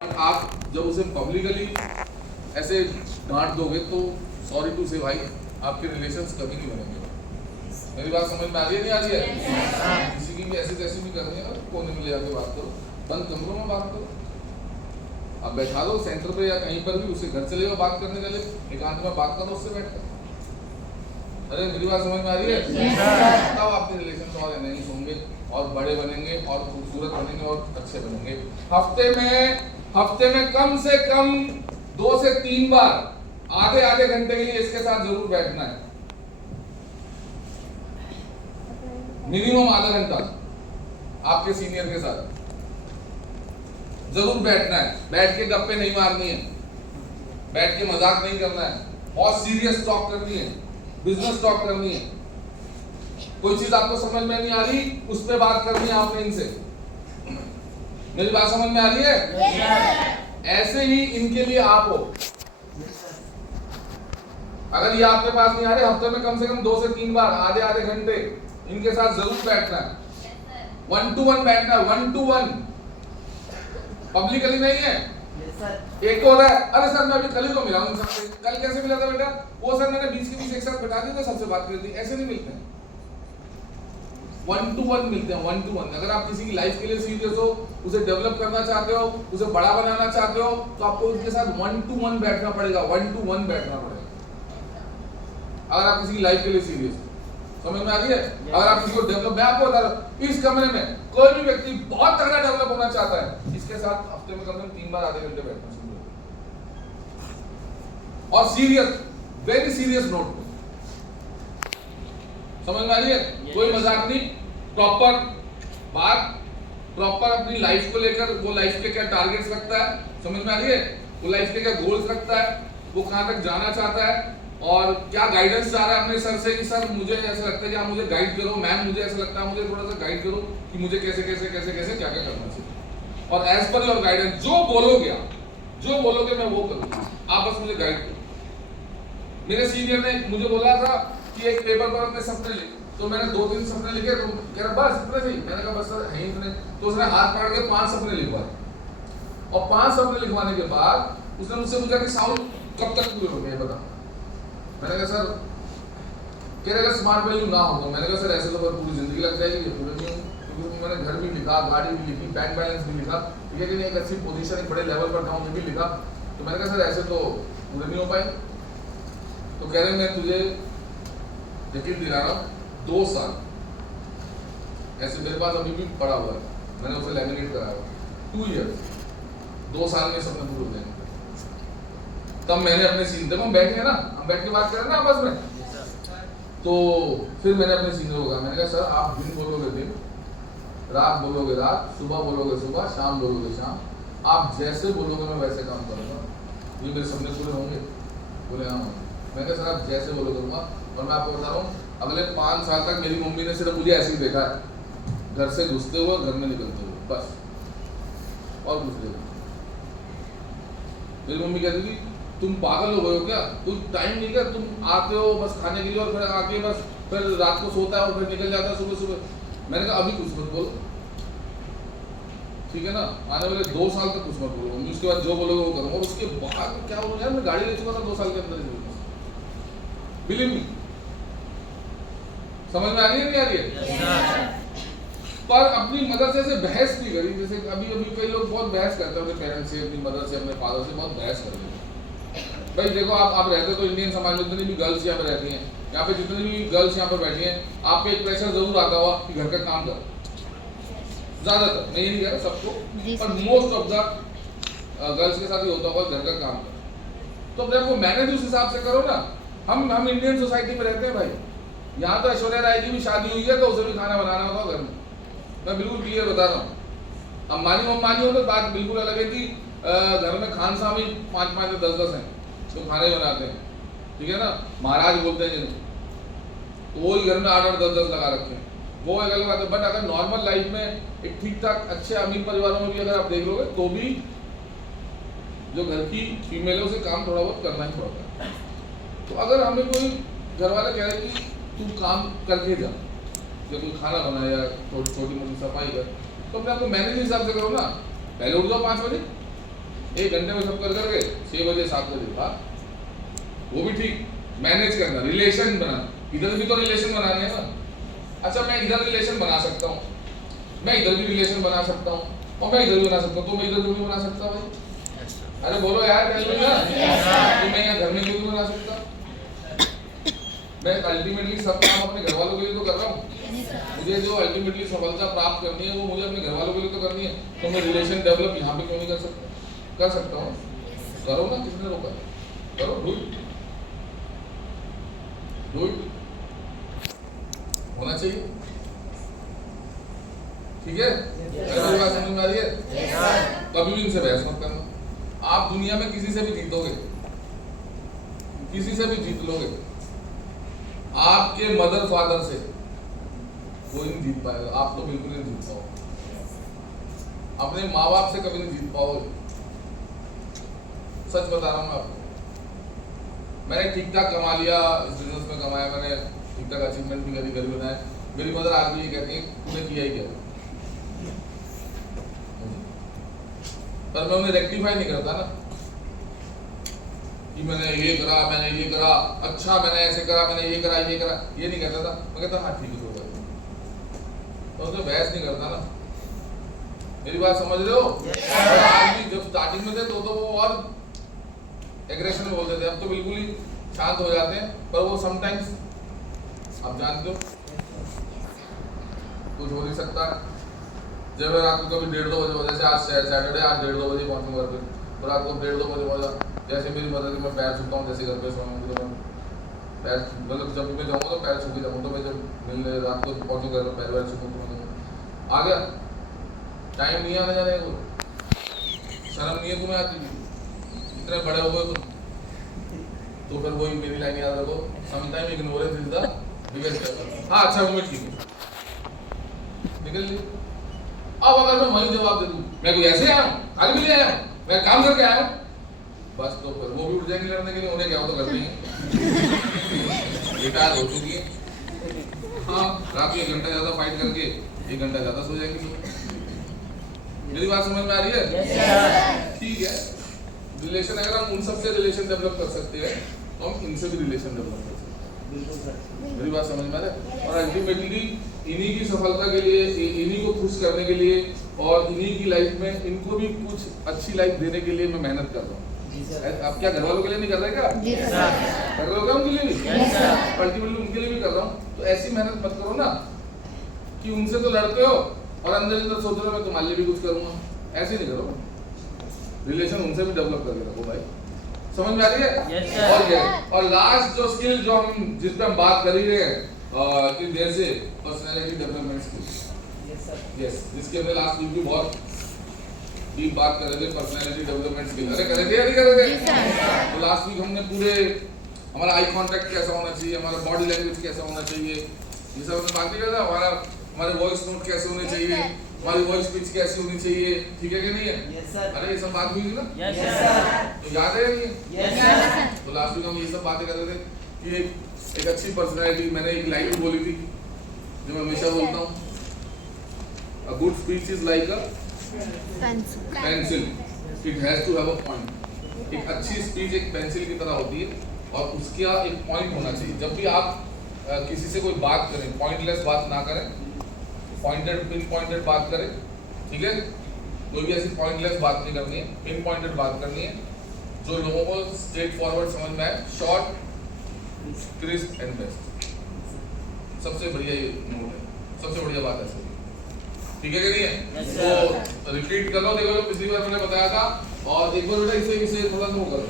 आप जब उसे पब्लिकली ऐसे डांट दोगे तो सॉरी टू से भाई आपके रिलेशंस कभी नहीं बनेंगे। मेरी बात समझ में आ रही है नहीं आ रही है? किसी की भी ऐसी तैसी भी करनी है कोने में ले जाके बात करो, बंद कमरों में बात करो। अब बैठा दो सेंटर पे या कहीं पर भी, उसे घर चले जाओ बात करने के लिए, एकांत में बात करो उससे बैठ कर। अरे मेरी बात समझ में आ रही है? तब आपके रिलेशन और एनहेंस होंगे और बड़े बनेंगे और खूबसूरत बनेंगे और अच्छे बनेंगे। हफ्ते में कम से कम 2 से 3 बार आधे आधे घंटे के लिए इसके साथ जरूर बैठना है, मिनिमम आधा घंटा आपके सीनियर के साथ जरूर बैठना है। बैठ के गप्पे नहीं मारनी है, बैठ के मजाक नहीं करना है, और सीरियस टॉक करनी है, बिजनेस टॉक करनी है। कोई चीज आपको समझ में नहीं आ रही उस पर बात करनी है आपने इनसे। मेरी बात समझ में आ रही है? ऐसे ही इनके लिए आप हो। अगर ये आपके पास नहीं आ रहे, हफ्ते में कम से कम 2 से 3 बार आधे आधे घंटे इनके साथ जरूर बैठना है। 1 to 1 बैठना है, 1 to 1, पब्लिकली नहीं है। एक तो होता है अरे सर मैं अभी कल ही तो मिला हूं सबसे। कल कैसे मिला था बेटा? वो सर मैंने 20 के 20 एक साथ बैठा दिए थे, सबसे बात कर दी। ऐसे नहीं मिलते हैं, 1 to 1 मिलते हैं, 1 to 1। अगर आप किसी की लाइफ के लिए सीरियस हो, उसे डेवलप करना चाहते हो, उसे बड़ा बनाना चाहते हो, तो आपको उनके साथ 1 to 1 बैठना पड़ेगा, 1 to 1 बैठना पड़ेगा। अगर आप किसी की लाइफ के लिए सीरियस हो, समझ में आ रही है? अगर आप किसी को डेवलप, मैं आपको बता रहा हूं, इस कमरे में कोई भी व्यक्ति बहुत तगड़ा डेवलप होना चाहता है, इसके साथ हफ्ते में कम से कम 3 बार आधे घंटे बैठना शुरू करो, और सीरियस, वेरी सीरियस नोट पे। समझ में आ रही है? कोई मजाक नहीं, प्रॉपर बात, प्रॉपर अपनी लाइफ को लेकर, वो लाइफ के क्या टारगेट्स रखता है, समझ में आ रही है? वो लाइफ के क्या गोल्स रखता है, वो कहां तक जाना चाहता है, और क्या गाइडेंस चाह रहा है अपने सर से कि सर मुझे ऐसा लगता है कि आप मुझे गाइड करो, मैम मुझे ऐसा लगता है मुझे थोड़ा सा गाइड करो कि मुझे कैसे कैसे कैसे कैसे क्या क्या करना चाहिए। और एज पर योर गाइडेंस जो बोलोगे मैं वो करूंगा, आप बस मुझे गाइड करो। मेरे सीनियर ने मुझे बोला था कि एक पेपर पर अपने सपने लिख, तो मैंने 2-3 सपने लिखे, तो कह रहा बस इतने सही। मैंने कहा बस सर है इतने। तो उसने हाथ पकड़ के 5 सपने लिखवाए, और 5 सपने लिखवाने के बाद उसने मुझसे पूछा कि साउंड कब तक पूरे हो गए बता। मैंने कहा सर, कह रहा स्मार्ट वैल्यू ना होगा। मैंने कहा सर ऐसे तो पूरी जिंदगी लग जाएगी, पूरे नहीं हूँ, क्योंकि मैंने घर भी लिखा, गाड़ी भी लिखी, बैंक बैलेंस भी लिखा, ठीक है कि नहीं, एक अच्छी पोजीशन, एक बड़े लेवल पर जाऊँ, ये भी लिखा। तो मैंने कहा सर ऐसे तो पूरे नहीं हो पाए। तो कह रहे मैं तुझे यकीन दिला रहा हूँ, 2 साल ऐसे मेरे पास अभी भी पड़ा हुआ है, मैंने उसे लैमिनेट कराया, 2 ईयर्स, 2 साल में सपने पूरे हो जाएंगे। तब मैंने अपने सीन, देखो हम बैठे हैं ना, हम बैठ के बात कर रहे हैं ना आपस में, तो फिर मैंने अपने सीनियर को कहा, मैंने कहा सर आप दिन बोलोगे दिन, रात बोलोगे रात, सुबह बोलोगे सुबह, शाम बोलोगे शाम, आप जैसे बोलोगे मैं वैसे काम करूँगा। ये मेरे सपने पूरे होंगे? बोले हाँ। मैंने कहा सर आप जैसे बोलो करूँगा। और मैं आपको बता रहा हूँ, अगले 5 साल तक मेरी मम्मी ने सिर्फ मुझे ऐसे ही देखा है, घर से घुसते हुए घर में निकलते हुए, बस, और कुछ देखा। मेरी मम्मी कहती थी तुम पागल हो गए हो क्या, कुछ टाइम नहीं, क्या तुम आते हो बस खाने के लिए और फिर आके बस फिर रात को सोता है और फिर निकल जाता है सुबह सुबह। मैंने कहा अभी कुछ मत बोलो, ठीक है ना, आने वाले 2 साल तक कुछ मत बोलो मम्मी, उसके बाद जो बोलोगे वो करूँगा। और उसके बाद क्या बोलूँ यार, मैं गाड़ी ले चुका था 2 साल के अंदर, बिलीव मी। समझ में आ रही है नहीं आ रही है? पर अपनी मदर से बहस नहीं करी। जैसे अभी अभी कई लोग बहुत बहस करते हैं अपने पेरेंट्स से, अपनी मदर से, अपने फादर से बहुत बहस करते हैं। भाई देखो आप रहते तो इंडियन समाज में जितनी भी गर्ल्स यहाँ पे रहती हैं, यहाँ पे जितनी भी गर्ल्स यहाँ पर बैठी हैं, आप पे एक प्रेशर जरूर आता होगा कि घर का काम कर, ज्यादातर, मैं ये नहीं कह रहा सबको, पर मोस्ट ऑफ द गर्ल्स के साथ ही होता होगा घर का काम कर। तो देखो मैनेज उस हिसाब से करो ना। हम इंडियन सोसाइटी में रहते हैं भाई, यहाँ तो ऐश्वर्या राय की भी शादी हुई है तो उसे भी खाना बनाना होगा घर में, मैं बिल्कुल क्लियर बता रहा हूँ। अम्बानी अम्बानी हो तो बात बिल्कुल अलग है कि घर में खान सामी 5-5 या 10-10 हैं तो खाने बनाते हैं, ठीक है ना, महाराज बोलते हैं जिनको, तो वो ही घर में 8-8 10-10 लगा रखे हैं, वो एक अलग बात है। बट अगर नॉर्मल लाइफ में एक ठीक ठाक अच्छे अमीर परिवारों में भी अगर आप देख लोगे तो भी जो घर की फीमेल है उसे काम थोड़ा बहुत करना ही पड़ता है। तो अगर हमें कोई घर वाले कह रहे कि तू काम करके जा, या कोई खाना बनाए या छोटी मोटी सफाई कर, तो अपने आपको मैनेज हिसाब से करो ना। पहले उठ जाओ 5 बजे, 1 घंटे में सब कर करके 6 बजे 7 बजे हाँ, वो भी ठीक। मैनेज करना, रिलेशन बनाना, इधर भी तो रिलेशन बनाने हैं ना। अच्छा मैं इधर रिलेशन बना सकता हूँ, मैं इधर भी रिलेशन बना सकता हूँ, और मैं इधर भी बना सकता हूँ, तो मैं इधर भी बना सकता हूँ भाई। अरे बोलो यार, टेल मी ना, तो मैं यहाँ घर में क्यों नहीं बना सकता? मैं अल्टीमेटली सब काम अपने घर वालों के लिए तो कर रहा हूँ। मुझे जो अल्टीमेटली सफलता प्राप्त करनी है वो मुझे अपने घर वालों के लिए तो करनी है, तो मैं रिलेशन डेवलप यहाँ पे क्यों नहीं कर सकता? कर सकता हूँ, करो ना, किसने रोका? करो, डू इट, होना चाहिए। ठीक है, मेरी बात समझ में आ रही है? कभी भी इनसे बहस मत करना। आप दुनिया में किसी से भी जीतोगे, किसी से भी जीत लोगे, आपके मदर फादर से कोई नहीं जीत पाएगा। आप तो बिल्कुल नहीं जीत पाओगे, अपने माँ बाप से कभी नहीं जीत पाओगे। सच बता रहा हूँ मैं आपको। मैंने ठीक ठाक कमा लिया, इस बिजनेस में कमाया, मैंने ठीक ठाक अचीवमेंट भी करी, घर बनाए। मेरी मदर आज भी ये कहती है तूने किया ही क्या, पर मैं उन्हें रेक्टिफाई नहीं करता ना कि मैंने ये करा, मैंने ये करा, अच्छा मैंने ऐसे करा, मैंने ये करा, ये करा, ये नहीं कहता था। मैं कहता हाँ ठीक है तो तो बहस नहीं करता ना। मेरी बात समझ रहे हो? आज भी जब स्टार्टिंग में थे तो वो और एग्रेशन में बोलते थे, अब तो बिल्कुल ही शांत हो जाते हैं। पर वो समटाइम्स आप जानते हो कुछ हो नहीं सकता। जब रात को कभी 1:30-2 बजे, जैसे आज सैटरडे, आज 1:30-2 बजे पहुंचूंगा घर पे, तो रात को 1:30-2 बजे पहुंचा। जैसे मेरी मदर की मैं पैर छूता हूँ, जैसे घर पे सोऊंगी तो मैं पैर, मतलब जब भी मैं जाऊँगा तो पैर छू के जाऊँ, तो मैं जब मिलने रात को पहुँचू घर पैर वैर छूँ तो मैं आ गया। टाइम नहीं आने जाने को, शर्म नहीं है तुम्हें आती, इतने बड़े हो गए तुम। तो फिर वही मेरी लाइन याद रखो, sometime ignorance is the biggest error. हाँ अच्छा वो ठीक है, निकल ली। अब अगर मैं वही जवाब दे दूं, मैं कोई ऐसे आया हूँ, खाली भी नहीं आया हूँ, मैं काम करके आया हूँ, बस तो फिर वो भी उठ जाएंगे लड़ने के लिए। उन्हें क्या हो तो करते हैं, रिटायर हो चुकी है। हाँ रात को 1 घंटा ज्यादा फाइट करके 1 घंटा ज्यादा सो जाएंगे। मेरी बात समझ में आ रही है? ठीक है, रिलेशन अगर हम उन सबसे रिलेशन डेवलप कर सकते हैं तो हम इनसे भी रिलेशन डेवलप कर सकते हैं। मेरी बात समझ में आ रहा है? और अल्टीमेटली इन्हीं की सफलता के लिए, इन्हीं को खुश करने के लिए और इन्हीं की लाइफ में इनको भी कुछ अच्छी लाइफ देने के लिए मैं मेहनत कर रहा हूँ। आप क्या घर वालों के लिए नहीं कर रहे क्या? कर रहे हो क्या उनके लिए भी? अल्टीमेटली उनके लिए भी कर रहा हूँ। तो ऐसी मेहनत मत करो ना कि उनसे तो लड़ते हो और अंदर अंदर सोच रहे हो मैं तुम्हारे लिए भी कुछ करूंगा। ऐसे नहीं करो, रिलेशन उनसे भी डेवलप करके रखो भाई। समझ में आ रही है? और क्या? और लास्ट जो स्किल जो हम जिस पे हम बात कर ही रहे हैं कि देर से पर्सनालिटी डेवलपमेंट स्किल। यस, इसके अंदर लास्ट वीक भी बहुत डीप बात कर रहे थे पर्सनालिटी डेवलपमेंट स्किल। अरे कर रहे थे या नहीं कर रहे थे? तो लास्ट वीक हमने पूरे हमारा आई कांटेक्ट कैसा होना चाहिए, हमारा बॉडी लैंग्वेज कैसा होना चाहिए, ये सब हमने बात किया था। हमारे वॉइस नोट कैसे होने चाहिए, हमारी वॉइस पिच कैसी होनी चाहिए, ठीक है कि नहीं है? yes, sir. अरे ये सब बात हुई थी ना? yes, sir. तो याद है नहीं? yes, sir. तो लास्ट वीक हम ये सब बातें कर रहे थे कि एक अच्छी पर्सनालिटी, मैंने एक लाइन भी बोली थी जो मैं हमेशा बोलता हूँ, a good speech is like a pencil, it has to have a point। एक अच्छी स्पीच एक पेंसिल की तरह होती है और उसका एक पॉइंट होना चाहिए। जब भी आप किसी से कोई बात करें, पॉइंटलेस बात ना करें, पॉइंटेड पिन पॉइंटेड बात करें, ठीक है? कोई भी ऐसी पॉइंटलेस बात नहीं करनी है, पिन पॉइंटेड बात करनी है जो लोगों को स्ट्रेट फॉरवर्ड समझ में आए, शॉर्ट, क्रिस्प एंड बेस्ट। सबसे बढ़िया ये नोट है, सबसे बढ़िया बात है। ठीक है कि नहीं है? तो रिपीट कर लो, देखो पिछली बार मैंने बताया था। और एक बार बेटा इसे थोड़ा सा वो करो।